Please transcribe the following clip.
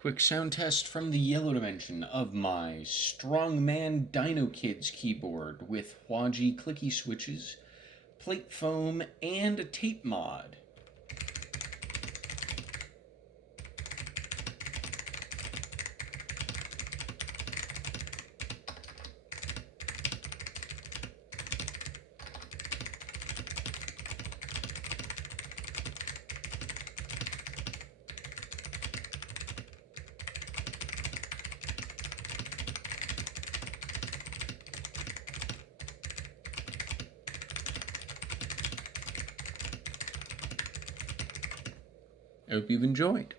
Quick sound test from the yellow dimension of my StrongMan Dinokidz keyboard with Hua Jie clicky switches, plate foam, and a tape mod. I hope you've enjoyed.